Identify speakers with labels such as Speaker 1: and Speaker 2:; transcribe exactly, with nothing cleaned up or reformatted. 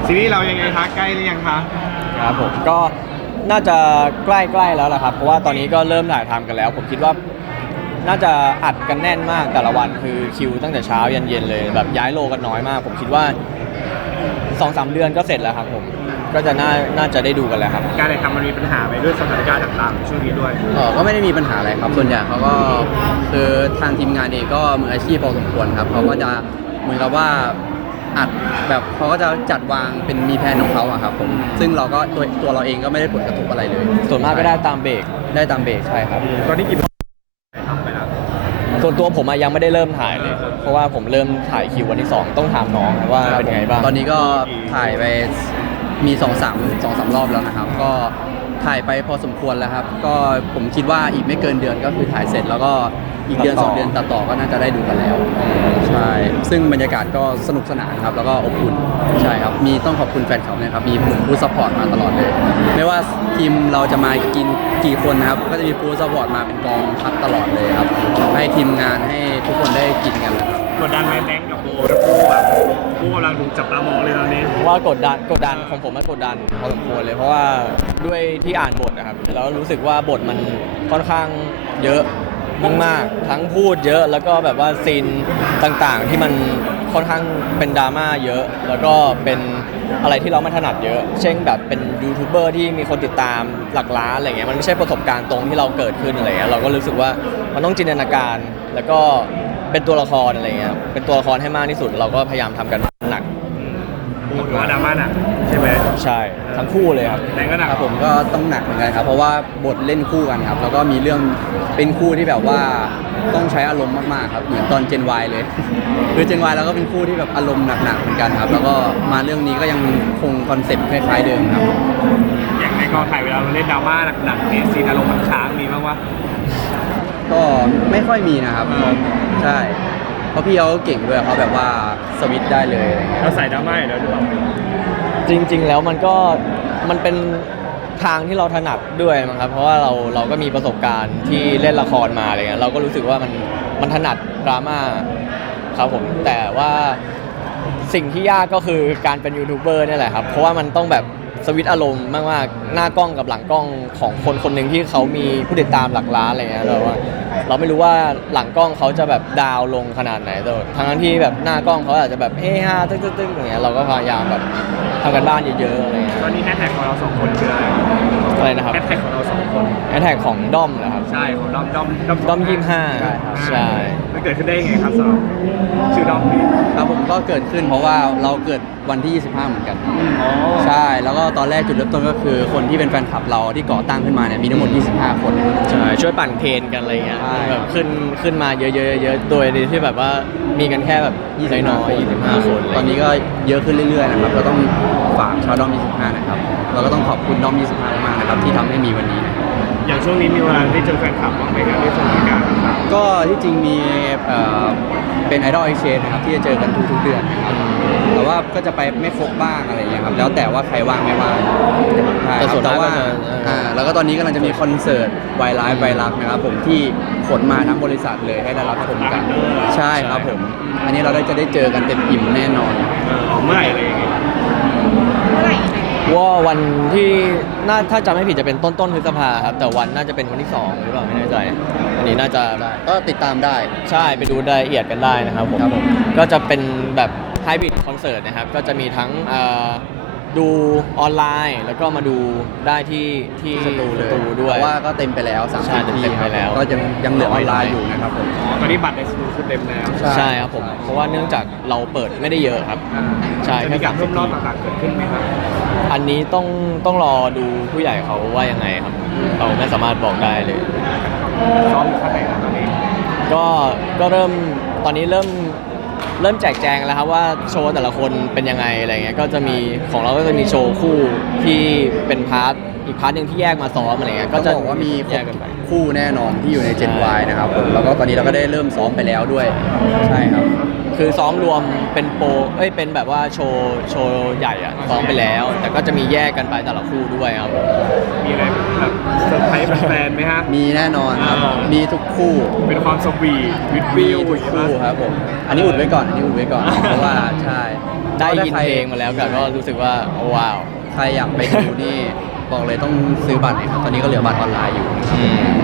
Speaker 1: ซีรีส์เรายังไงคะใกล้หรือยังคะ
Speaker 2: ครับผมก็น่าจะใกล้ๆแล้วแหละครับเพราะว่าตอนนี้ก็เริ่มถ่ายทำกันแล้ว ผมคิดว่าน่าจะอัดกันแน่นมากแต่ละวันคือคิวตั้งแต่เช้ายันเย็นเลยแบบย้ายโลกันน้อยมาก ผมคิดว่า สองสาม เดือนก็เสร็จแล้วครับผมก็จะน่าน่าจะได้ดูกันแล้วครับ
Speaker 1: การถ่ายทำมันมีปัญหาไปด้วยสถานการณ์ต่างๆช่วงนี้ด้วย
Speaker 3: เออก็ไม่ได้มีปัญหาอะไรครับส่วนใหญ่เขาก็คือทางทีมงานเองก็มืออาชีพพอสมควรครับเขาก็จะเหมือนกับว่าอัดแบบเขาก็จะจัดวางเป็นมีแผนของเขาอะครับผมซึ่งเราก็ตัวตัวเราเองก็ไม่ได้ผลกระทบอะไรเลย
Speaker 2: ส่วนมากก็ได้ตามเบรก
Speaker 3: ได้ตามเบรกใช่ครับ
Speaker 1: ตอนนี้กี่ถ่ายทำไปแล้ว
Speaker 2: ส่วนตัวผมยังไม่ได้เริ่มถ่ายเลยเพราะว่าผมเริ่มถ่ายคิววันที่สองต้องถามน้องว่าเป็นไงบ้าง
Speaker 3: ตอนนี้ก็ถ่ายไปมีสองสามสองสามรอบแล้วนะครับก็ถ่ายไปพอสมควรแล้วครับก็ผมคิดว่าอีกไม่เกินเดือนก็คือถ่ายเสร็จแล้วก็อีกเดือนสองเดือนตัดต่อก็น่าจะได้ดูกันแล้วใช่ซึ่งบรรยากาศก็สนุกสนานครับแล้วก็อบอุ่นใช่ครับมีต้องขอบคุณแฟนคลับนะครับมีผู้ซัพพอร์ตมาตลอดเลยไม่ว่าทีมเราจะมากินกี่คนนะครับก็จะมีผู้ซัพพอร์ตมาเป็นกองทัพตลอดเลยครับให้ทีมงานให้ทุกคนได้กินกันนะครับ
Speaker 1: กดดันไหมแบงก์กับโบทั้งคู่แบบคู่กำลังถูกจับตามองเลยตอนนี้
Speaker 2: ว่ากดดันกดดันของผมมันกดดันพอสมควรเลยเพราะว่าด้วยที่อ่านบทนะครับแล้วรู้สึกว่าบทมันค่อนข้างเยอะมากๆทั้งพูดเยอะแล้วก็แบบว่าซีนต่างๆที่มันค่อนข้างเป็นดราม่าเยอะแล้วก็เป็นอะไรที่เราไม่ถนัดเยอะเช่นแบบเป็นยูทูบเบอร์ที่มีคนติดตามหลักล้านอะไรเงี้ยมันไม่ใช่ประสบการณ์ตรงที่เราเกิดขึ้นอะไรเงี้ยเราก็รู้สึกว่ามันต้องจินตนาการแล้วก็เป็นตัวละครอะไรเงี้ยเป็นตัวละครให้มากที่สุดเราก็พยายามทำกันหนัก
Speaker 1: พูดว่าดราม่าหนักใช่ไหม
Speaker 2: ใช่ทั้งคู่เลยครับ
Speaker 1: แบงก์ก็หนัก
Speaker 3: ครับผมก็ต้องหนักเหมือนกันครับเพราะว่าบทเล่นคู่กันครับแล้วก็มีเรื่องเป็นคู่ที่แบบว่าต้องใช้อารมณ์มากๆครับเหมือนตอนเจน วาย เลยคือเจน วาย แล้วก็เป็นคู่ที่แบบอารมณ์หนักๆเหมือนกันครับแล้วก็มาเรื่องนี้ก็ยังคงคอนเซ็ปต์คล้ายๆเดิมครับ
Speaker 1: อย่างในกองถ่ายเวลาเราเล่นดราม่าหนักๆเนี่ยซีนอารมณ์มันค้างมีบ้างวะ
Speaker 3: ก็ไม่ค่อยมีนะครับใช่เพราะพี่เขาเก่งด้วยเขาแบบว่าสวิตช์ได้เลยอะไรเงี้ย
Speaker 1: เราใส่ดราม่าอยู่แล้วหรือเปล่า
Speaker 2: จริงๆแล้วมันก็มันเป็นทางที่เราถนัดด้วยมั้งครับเพราะว่าเราเราก็มีประสบการณ์ที่เล่นละครมาอะไรเงี้ยเราก็รู้สึกว่ามันมันถนัดดราม่าครับผมแต่ว่าสิ่งที่ยากก็คือการเป็นยูทูบเบอร์นี่แหละครับเพราะว่ามันต้องแบบสวิตช์อารมณ์มากๆหน้ากล้องกับหลังกล้องของคนคนหนึ่งที่เขามีผู้ติดตามหลักล้านอะไรเงี้ยเราว่าเราไม่รู้ว่าหลังกล้องเขาจะแบบดาวลงขนาดไหนแต่ทั้งที่แบบหน้ากล้องเขาอาจจะแบบเฮฮาตึ๊กตึ๊กอย่างเงี้ยเราก็พยายามแบบทำกันบ้านเยอะๆอะไรเงี้ย
Speaker 1: ตอนนี้แฮชแท็กของเราสองคนคืออะไร
Speaker 2: อะไรนะครับ
Speaker 1: แฮชแท็กของเราสองคน
Speaker 2: แฮชแท็กของด้อมเหรอครับ
Speaker 1: ใช่ของด้อมด้อม
Speaker 2: ด้อมด้อมยี่สิบห้าใช่
Speaker 1: มันเกิดขึ้นได้ยังไงครับสำหรับชื่อด้อมนี้
Speaker 3: ครับผมก็เกิดขึ้นเพราะว่าเราเกิดวันที่ยี่สิบห้าเหมือนกันใช่แล้วก็ตอนแรกจุดเริ่มต้นก็คือคนที่เป็นแฟนคลับเราที่ก่อตั้งขึ้นมาเนี่ยมีทั้งหมดยี่สิบห้าคน
Speaker 2: ใช่ช่วยปั่นเทรนกันอะไรเงี้ยแบบขึ้นขึ้นมาเยอะๆๆโดยที่แบบว่ามีกันแค่แบบน้อยๆยี่สิบห้าคน
Speaker 3: ตอนนี้ก็เยอะขึ้นเรื่อยๆนะครับก็ต้องฝากชาวด้อมยี่สิบห้านะครับเราก็ต้องขอบคุณด้อมยี่สิบห้ามากๆนะครับที่ทำให้มีวันนี้นะ
Speaker 1: อย่างช่วงนี้มีเวลาได้เจอแฟนคลับบ้างไหมครับในสถานการณ์ต่าง
Speaker 3: ๆก็ที่จริงมีเป็นไอดอลเอ็กซ์เชนนะครับที่จะเจอกันทุกๆเดือนนะครับแต่ว่าก็จะไปไม่ครบบ้างอะไรอย่างเงี้ยครับแล้วแต่ว่าใครว่างไม่ว่างแต่ส่วนแต่ว่าอ่าแล้วก็ตอนนี้กำลังจะมีคอนเสิร์ตไวไลฟ์ไวรักนะครับผมที่ขนมาทั้งบริษัทเลยให้ได้รับชมกันใช่ครับผมอันนี้เราได้จะได้เจอกันเต็มอิ่มแน่นอน
Speaker 1: เมื่อไหร่อะไรอย่างเงี้ย
Speaker 2: ว่าวันที่น่าถ้าจำไม่ผิดจะเป็นต้นต้นพฤษภาครับแต่วันน่าจะเป็นวันที่สองหรือเปล่าไม่แน่ใจอันนี้น่าจะ
Speaker 3: ก็ติดตามได้
Speaker 2: ใช่ไปดูรายละเอียดกันได้นะครับผมก็จะเป็นแบบไฮบริดคอนเสิร์ตนะครับก็จะมีทั้งดูออนไลน์แล้วก็มาดูได้ที่ที่
Speaker 3: สตูเลย
Speaker 2: ด้วย
Speaker 3: เพราะว่าก็เต็มไปแล้วสามสิบที่ก็ยังยังเหลือออนไลน์อยู่นะครับผม
Speaker 1: ตอนนี้บัตรในสตูคือเต็มแล้ว
Speaker 2: ใช่ครับผมเพราะว่าเนื่องจากเราเปิดไม่ได้เยอะครับ
Speaker 1: ใช่มีการเพิ่มรอบต่างๆเกิดขึ้นไหมครับ
Speaker 2: อันนี้ต้องต้องรอดูผู้ใหญ่เขาว่ายังไงครับเราไม่สามารถบอกได้เลย
Speaker 1: ซ้อมขั้นไหนครับตอนนี้
Speaker 2: ก็ก็เริ่มตอนนี้เริ่มเริ่มแจกแจงแล้วครับว่าโชว์แต่ละคนเป็นยังไงอะไรเงี้ยก็จะมีของเราก็จะมีโชว์คู่ที่เป็นพาร์ทอีกพาร์ทหนึ่งที่แยกมาซ้อมอะไรเงี้ย
Speaker 3: ก็จะบอกว่ามีแยกกันไปคู่แน่นอนที่อยู่ใน Gen Y นะครับผมแล้วก็ตอนนี้เราก็ได้เริ่มซ้อมไปแล้วด้วยใช่ครับ
Speaker 2: คือซ้อมรวมเป็นโปรเอ้ยเป็นแบบว่าโชว์โชว์ใหญ่อะซ้อมไปแล้ว แต่ก็จะมีแยกกันไปแต่ละคู่ด้วยครับผม
Speaker 1: มีอะไรแบบเซอร์ไพรส์แฟนๆไหมฮะ
Speaker 3: มีแน่นอนครับ
Speaker 1: อ่ามี
Speaker 3: มีทุกคู่
Speaker 1: เป็นความสวีทวิด
Speaker 3: มี
Speaker 1: วิว
Speaker 3: ทุกคู่ครับผม อันนี้อุดไว้ก่อน อันนี้อุดไว้ก่อน เพราะว่าใช่
Speaker 2: ได้ยิน
Speaker 3: ถ้าใคร
Speaker 2: เพลงมาแล้วก็รู้สึกว่าว้าว
Speaker 3: ใครอยากไปดูนี่ บอกเลยต้องซื้อบัตรเลยครับ ตอนนี้ก็เหลือบัตรออนไลน์อยู่
Speaker 2: อืม